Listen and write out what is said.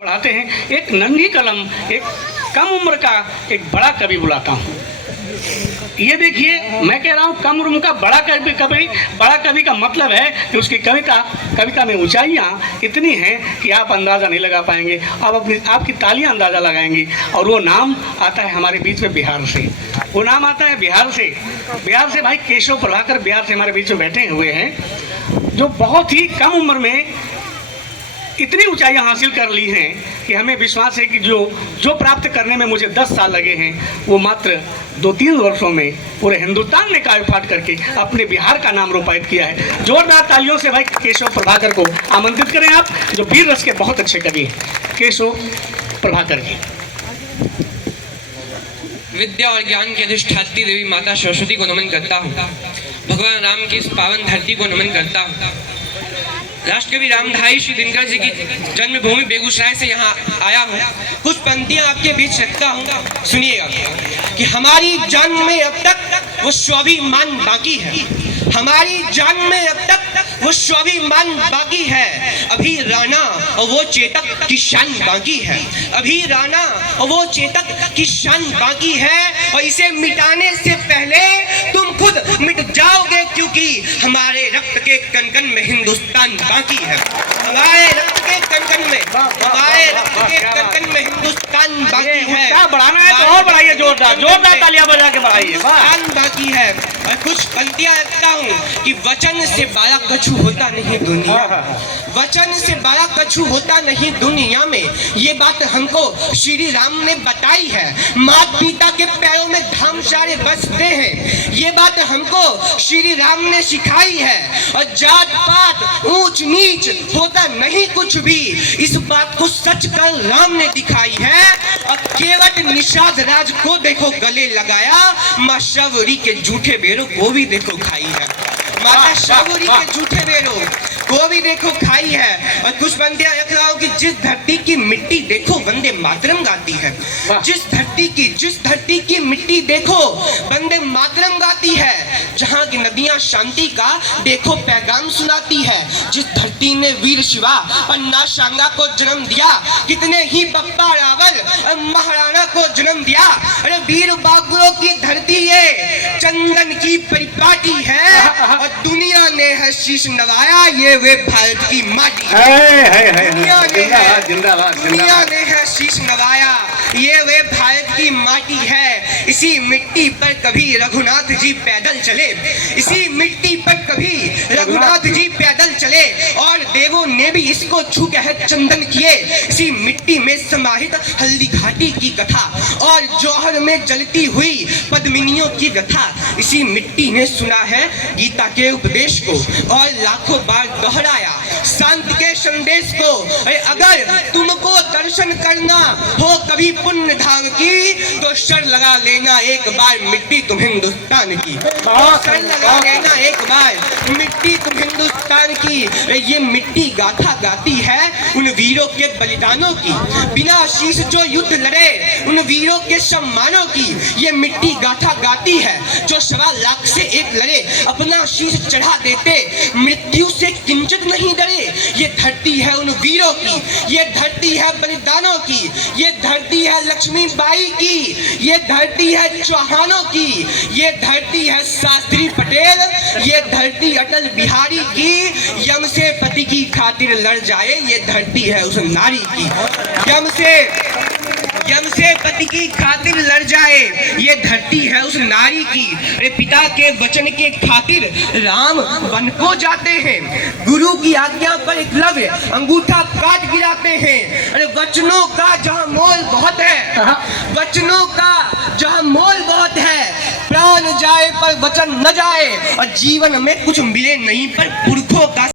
पढ़ाते हैं। एक नन्ही कलम, एक कम उम्र का एक बड़ा कवि बुलाता हूँ। ये देखिए, मैं कह रहा हूँ कम उम्र का बड़ा कवि का मतलब है कि उसकी कविता में ऊंचाइयाँ इतनी हैं कि आप अंदाज़ा नहीं लगा पाएंगे। आप आपकी तालियां अंदाज़ा लगाएंगी। और वो नाम आता है हमारे बीच में बिहार से। वो नाम आता है बिहार से भाई केशव प्रभाकर बिहार से हमारे बीच में बैठे हुए हैं, जो बहुत ही कम उम्र में इतनी ऊंचाइयां हासिल कर ली हैं कि हमें विश्वास है कि जो प्राप्त करने में मुझे 10 साल लगे हैं, वो मात्र 2-3 वर्षों में पूरे हिंदुस्तान में काया पाट करके अपने बिहार का नाम रोपायित किया है। जोरदार तालियों से भाई केशव प्रभाकर को आमंत्रित करें आप, जो वीर रस के बहुत अच्छे कवि हैं। केशव प्रभाकर जी। विद्या और ज्ञान की अधिष्ठात्री देवी माता सरस्वती को नमन करता हूँ। भगवान राम की इस पावन धरती को नमन करता हूँ। राष्ट्रकवि रामधारी श्री दिनकर जी की जन्मभूमि बेगूसराय से यहाँ आया हूँ। कुछ पंक्तियाँ आपके बीच रखता हूँ, सुनिएगा। कि हमारी जान में अब तक वो स्वाभिमान बाकी है, हमारी जान में अब तक वो स्वाभिमान बाकी है। अभी राणा और वो चेतक की शान बाकी है, अभी राणा और वो चेतक की शान बाकी है। और इसे मिटाने से पहले तुम खुद मिट जाओगे, क्योंकि हमारे रक्त के कण-कण में हिंदुस्तान बाकी है, हमारे रक्त के कण-कण में, हमारे रक्त के कण-कण में हिंदुस्तान बाकी है। क्या बढ़ाना है तो और बढ़ाइए, जोरदार तालियां बजा के बढ़ाइए। हिंदुस्तान बाकी है। और कुछ पंक्तियां रखता हूँ कि वचन से बड़ा कछु होता नहीं दुनिया, वचन से बड़ा कछु होता नहीं दुनिया में। ये बात हमको श्री राम ने बताई है। माता पिता के पैरों में धाम सारे बसते हैं, ये बात हमको श्री राम ने सिखाई है। और जात पात ऊंच नीच होता नहीं कुछ भी, इस बात को सच कर राम ने दिखाई है। और केवट निषाद राज को देखो गले लगाया, माँ शबरी के झूठे बेरों को भी देखो खाई है, माता शबरी के झूठे बेरों को भी देखो खाई है। और कुछ पंक्तियां रख रहा हूं कि जिस धरती की मिट्टी देखो वंदे मातरम गाती है, जिस धरती की मिट्टी देखो वंदे मातरम गाती है। जहां की नदियां शांति का देखो पैगाम सुनाती है। जिस धरती ने वीर शिवा पन्ना शांगा को जन्म दिया, कितने ही बप्पा रावल महाराणा को जन्म दिया। अरे वीर बागुरों की धरती ये चंदन की परिपाटी है। और दुनिया ने है शीश नवाया, ये वे भारत की माटी है। दुनिया ने है शीश नवाया, ये वे भारत की माटी है। इसी मिट्टी पर कभी रघुनाथ जी पैदल चले, इसी मिट्टी पर कभी रघुनाथ जी पैदल चले। और देवों ने भी इसको छू के चंदन किए। इसी मिट्टी में समाहित हल्दी घाटी की कथा और जौहर में जलती हुई पद्मिनियों की व्यथा, इसी मिट्टी ने सुना है गीता के उपदेश को और लाखों बार दोहराया शांति के संदेश को। अगर तुमको दर्शन करना हो कभी पुण्य धाम की, तो शर लगा लेना एक बार मिट्टी तुम हिंदुस्तान की, शर लगा लेना एक बार मिट्टी तुम हिंदुस्तान की। ये मिट्टी गाथा गाती है उन वीरों के बलिदानों की, बिना शीश जो युद्ध लड़े उन वीरों के सम्मानों की। ये मिट्टी गाथा गाती है जो 1.25 लाख से एक लड़े अपना शीश चढ़ा देते, मृत्यु से किंचित नहीं डरे। ये धरती है उन वीरों की, ये धरती है बलिदानों की, ये धरती है लक्ष्मीबाई की, ये धरती है चौहानों की, ये धरती है शास्त्री पटेल, ये धरती अटल बिहारी की। यम से पति की खातिर लड़ जाए, ये धरती है उस नारी की, यम से पति की खातिर लड़ जाए, ये धरती है उस नारी की। अरे पिता के वचन के खातिर राम वन को जाते हैं, गुरु की आज्ञा पर एकलव्य अंगूठा काट गिराते हैं। अरे वचनों का जहाँ मोल बहुत है, वचनों का जहाँ मोल बहुत है, प्राण जाए पर वचन न जाए। और जीवन में कुछ मिले नहीं पर पुरखों का